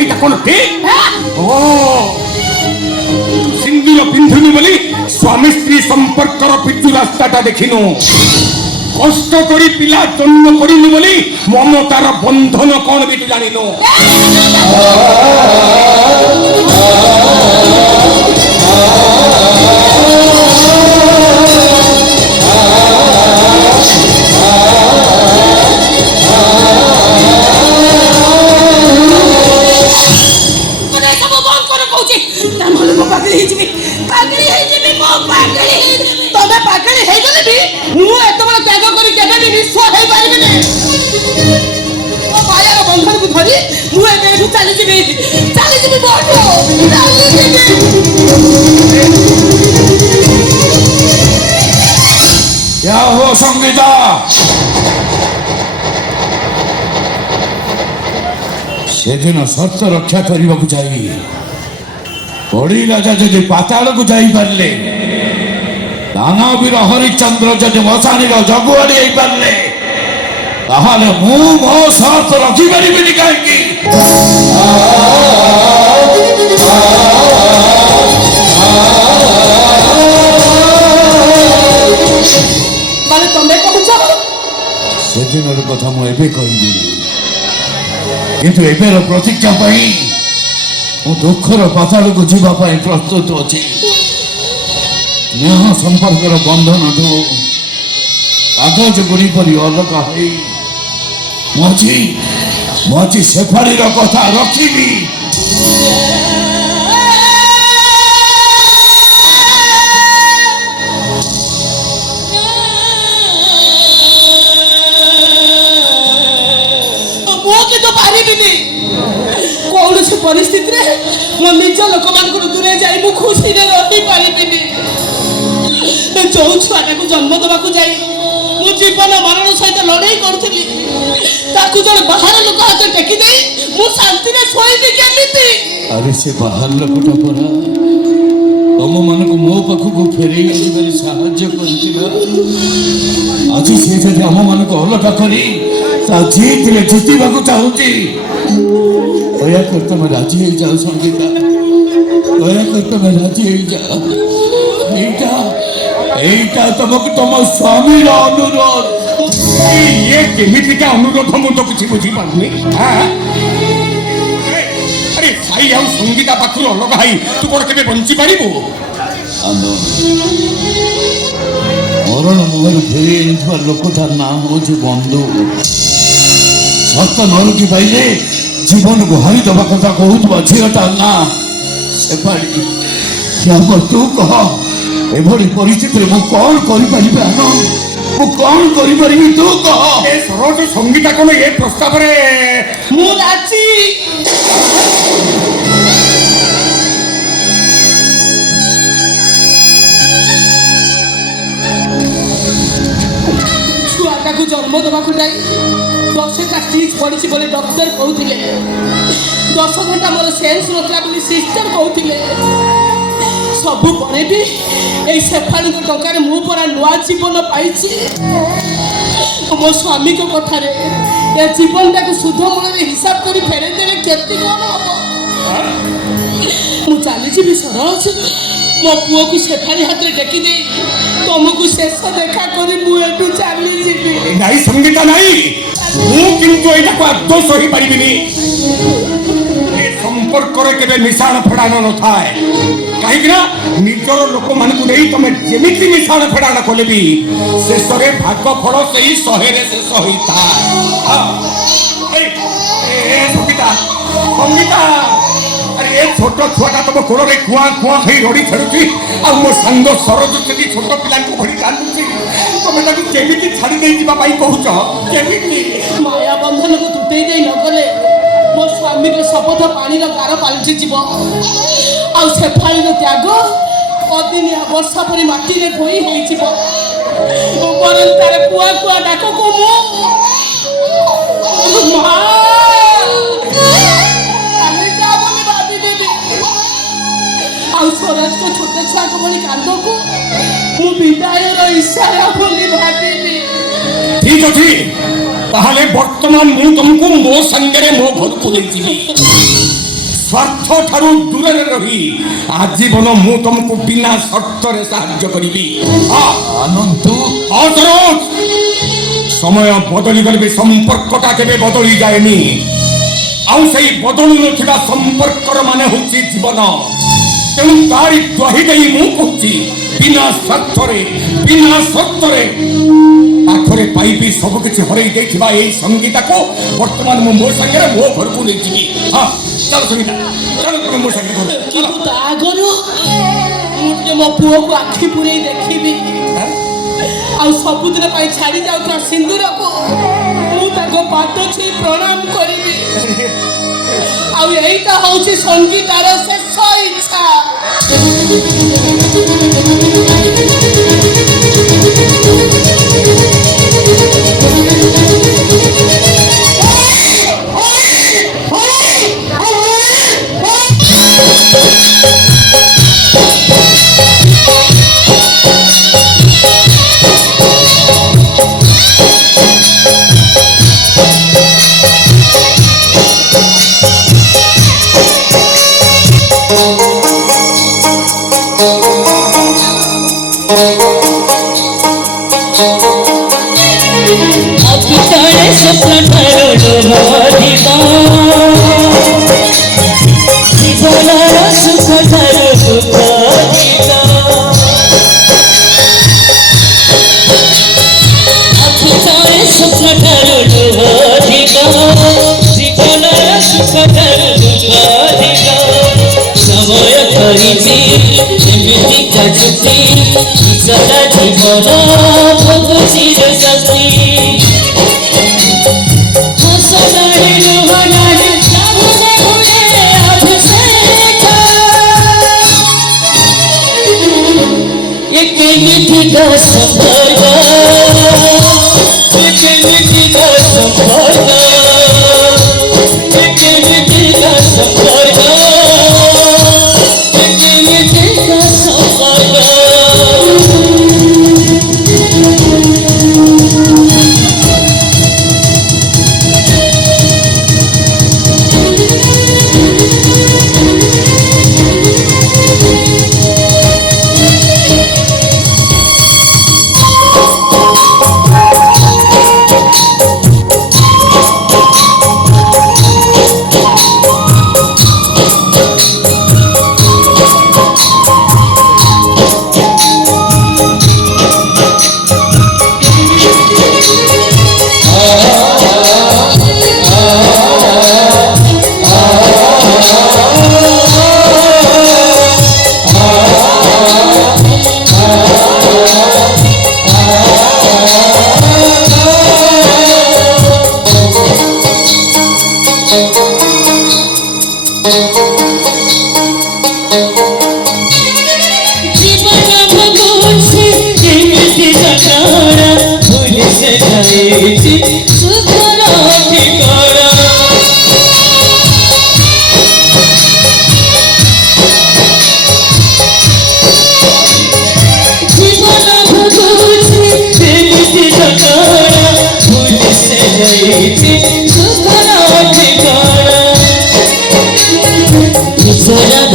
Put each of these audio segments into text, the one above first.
এইটা কোন ঠিক? ও সিন্দুর পিন্ধুনি বলি স্বামী স্ত্রী সম্পর্কর পিছু রাস্তাটা দেখিনু, কষ্ট করি পিলা জন্ম করিনু বলি মমতার বন্ধন কোন বি তু জানিনু। ତମେ ପାଗଳି ହେଇଗଲେ ବି ମୁଁ ଏତେବେଳେ ତ୍ୟାଗ କରି କେବେ ବି ନିଃସ୍ୱ ହେଇପାରିବିନି। ମୋ ମାୟାର ବନ୍ଧନକୁ ଧରି ମୁଁ ଏବେ ଏଠୁ ଚାଲିଯିବି ବନ୍ଧୁ, ଚାଲିଯିବି। হো সঙ্গীতা, সেদিন সত্য রক্ষা କରିବାକୁ যাই বড়ি রাজা যদি পাতাଳକୁ ଯାଇପାରିଲେ, ଦାନବୀର ହରିଚନ୍ଦ୍ର ଯଦି ମଶାଣିର ଜଗୁଆଳି ହେଇପାରିଲେ, ତାହେଲେ ମୁଁ ମୋ ସର୍ତ୍ତ ରଖିପାରିବିନି କାହିଁକି? ମାନେ ତମେ କହୁଛ? ସେଦିନର କଥା ମୁଁ ଏବେ କହିବି, କିନ୍ତୁ ଏବେର ପ୍ରତୀକ୍ଷା ପାଇଁ ମୁଁ ଦୁଃଖର ପାତାଳକୁ ଯିବା ପାଇଁ ପ୍ରସ୍ତୁତ ଅଛି। ସ୍ନେହ ସମ୍ପର୍କର ବନ୍ଧନଠୁ କାଗଜ ଗୁଡ଼ି ପରି ଅଲଗା ହୋଇ ମଝି ସେଫାଳିର କଥା ରଖିବି। ମୁଁ କିନ୍ତୁ ପାରିବିନି। କୌଣସି ପରିସ୍ଥିତିରେ ମୋ ନିଜ ଲୋକମାନଙ୍କର ଦୂରେ ଯାଇ ମୁଁ ଖୁସିରେ ରହିପାରିବିନି। ଯୋଉ ଛୁଆଟାକୁ ଜନ୍ମ ଦେବାକୁ ଯାଇ ମୁଁ ଜୀବନ ମରଣ ସହିତ ଲଢ଼େଇ କରୁଥିଲି, ତାକୁ ଜଣେ ବାହାର ଲୋକ ହାତ ଟେକି ଦେଇ ମୁଁ ଶାନ୍ତିରେ ଶୋଇବି କେମିତି? ଆରେ ସେ ବାହାର ଲୋକଟା ପରା ତମମାନଙ୍କୁ ମୋ ପାଖକୁ ଫେରେଇ ଆଣିବାରେ ସାହାଯ୍ୟ କରିଥିଲା। ଆଜି ସେ ଯଦି ଆମମାନଙ୍କୁ ଅଲଗା କରି ତା ଜିତରେ ଜିତିବାକୁ ଚାହୁଁଛି, ଦୟାକରି ତମେ ରାଜି ହେଇଯାଅ ସଙ୍ଗୀତା, ଦୟାକରି ତମେ ରାଜି ହେଇଯାଅ। এইটা তোমাকে তোমার স্বামীর অনুরোধ। ইয়ে কেমিতিকা অনুরোধ মু তো কিছু বুঝি পারুনি। হ্যাঁ আরে সাই আউ সঙ্গীতা পাখরু অলগা হই তু কোন কেবে বঞ্চি পারিবু? মরণ মুহরে ফেরি এনিଥିବା ଲୋକଟାর নাম হচ্ছে বন্ধু। সত্য নরকি পাইলে জীবনକୁ হারি দেবা কথা কହୁଥିବା ঝিଅটার নাম সেফালি। তু কহ এভଳି ପରିସ୍ଥିତିରେ ମୁଁ କଣ କରିପାରିବି? ଆନନ୍ଦ, ମୁଁ କଣ କରିପାରିବି ତୁ କହ। ଏ ସରୋଜ ସଙ୍ଗୀତା କଣ ଏ ପ୍ରସ୍ତାବରେ? ମୁଁ ରାଜି। ଛୁଆଟାକୁ ଜନ୍ମ ଦେବାକୁ ଯାଇ 10ଟା ଷ୍ଟିଚ୍ ପଡ଼ିଛି ବୋଲି ଡକ୍ଟର କହୁଥିଲେ, 10 ଘଣ୍ଟା ମୋର ସେନ୍ସ ନଥିଲା ବୋଲି ସିଷ୍ଟର କହୁଥିଲେ। ସବୁ ପରେ ବି এই ସେଫାଳିଙ୍କ ଟଙ୍କାରେ ମୁଁ ପରା ନୂଆ ଜୀବନ ପାଇଛି। ମୋ ସ୍ୱାମୀଙ୍କ କଥାରେ ଏ ଜୀବନଟାକୁ ସୁଧ ମୂଳରେ ହିସାବ କରି ଫେରେଇ ଦେଲେ କେତେ କ'ଣ ହବ? ମୁଁ ଚାଲିଯିବି ସରୋଜ, ମୋ ପୁଅକୁ ସେଫାଳି ହାତରେ ଟେକି ଦେଇ ତମକୁ ଶେଷ ଦେଖା କରି ମୁଁ ଏଠୁ ଚାଲିଯିବି। ନାଇଁ ସଙ୍ଗୀତା ନାଇଁ, ମୁଁ କିନ୍ତୁ ଏଇଟାକୁ ଆଦୌ ସହିପାରିବିନି। ଏ ସମ୍ପର୍କରେ କେବେ ମିଶାଣ ଫେଡ଼ାଣ ନଥାଏ, କାହିଁକି ନା ନିଜର ଲୋକମାନଙ୍କୁ ନେଇ ତମେ ଯେମିତି ମିଶାଣ ଫେଡ଼ାଣ କଲେ ବି ଶେଷରେ ଭାଗ ଫଳ ସେଇ 100ରେ ଶେଷ ହୋଇଥାଏ। ସଙ୍ଗୀତା, ସଙ୍ଗୀତା, ଆରେ ଏ ଛୋଟ ଛୁଆଟା ତମ କୋଳରେ କୁଆଁ କୁଆଁ ହେଇ ରଡ଼ି ଛାଡୁଛି, ଆଉ ମୋ ସାଙ୍ଗ ସରୋଜ ସେଠି ଛୋଟ ପିଲାଙ୍କୁ ଭଳି କାନ୍ଦୁଛି। ତମେ ତାକୁ କେମିତି ଛାଡ଼ି ଦେଇ ଯିବା ପାଇଁ କହୁଛ? କେମିତି? ମାୟା ବନ୍ଧନକୁ ତୁଟେଇ ଦେଇ ନଗଲେ ମୋ ସ୍ୱାମୀର ଶପଥ ପାଣିର ଗାର ପାଲଟିଯିବ, ଆଉ ସେଫାଳିର ତ୍ୟାଗ ଅଦିନିଆ ବର୍ଷା ପରି ମାଟିରେ ଧୋଇ ହେଇଯିବ। ବରଂ ତାର କୁଆ କୁଆ ଡାକକୁ ମୁଁ ମା ଯା ବୋଲି ଭାବିଦେବି, ଆଉ ସ୍ୱରାଜଙ୍କ ଛୋଟ ଛୁଆଙ୍କ ଭଳି କାନ୍ଦକୁ ମୁଁ ବିଦାୟର ଇଶାରା ବୋଲି ଭାବିବି। ଠିକ ଅଛି, তাহলে বর্তমান ମୁଁ ତମକୁ ମୋ ସାଙ୍ଗରେ ମୋ ଘରକୁ ନେଇଯିବି। ସ୍ୱାର୍ଥ ଠାରୁ ଦୂରରେ ରହି ଆଜୀବନ ମୁଁ ତମକୁ ବିନା ସର୍ତ୍ତରେ ସାହାଯ୍ୟ କରିବି। ଅନନ୍ତୁ ସରୋଜ, ସମୟ ବଦଳିଗଲେ ବି ସମ୍ପର୍କଟା କେବେ ବଦଳି ଯାଏନି। ଆଉ ସେଇ ବଦଳୁ ନଥିବା ସମ୍ପର୍କର ମାନେ ହେଉଛି ଜୀବନ। ତେଣୁ ତାରି ଦ୍ୱାହି ଦେଇ ମୁଁ କହୁଛି, ବିନା ସର୍ତ୍ତରେ ପାଖରେ ପାଇବି ସବୁକିଛି ହରେଇ ଦେଇଥିବା ଏଇ ସଙ୍ଗୀତାକୁ ବର୍ତ୍ତମାନ ମୁଁ ମୋ ସାଙ୍ଗରେ ମୋ ଘରକୁ ନେଇଯିବି। ହଁ ଚାଲ ସଙ୍ଗୀତା, ଚାଲ ତମେ ମୋ ସାଙ୍ଗରେ ଘରକୁ। କିନ୍ତୁ ତା ଆଗରୁ ମୁଁ ଟିକେ ମୋ ପୁଅକୁ ଆଖି ପୁରେଇ ଦେଖିବି। ଆଉ ସବୁଦିନ ପାଇଁ ଛାଡ଼ି ଯାଉଥିବା ସିନ୍ଦୁରକୁ ମୁଁ ତାଙ୍କ ପାଦ ଛୁଇଁ ପ୍ରଣାମ କରିବି। ଆଉ ଏଇଟା ହଉଛି ସଙ୍ଗୀତାର ଶେଷ ଇଚ୍ଛା।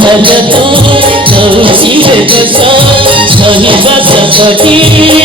भगतो कौशिक दशा सही बस पति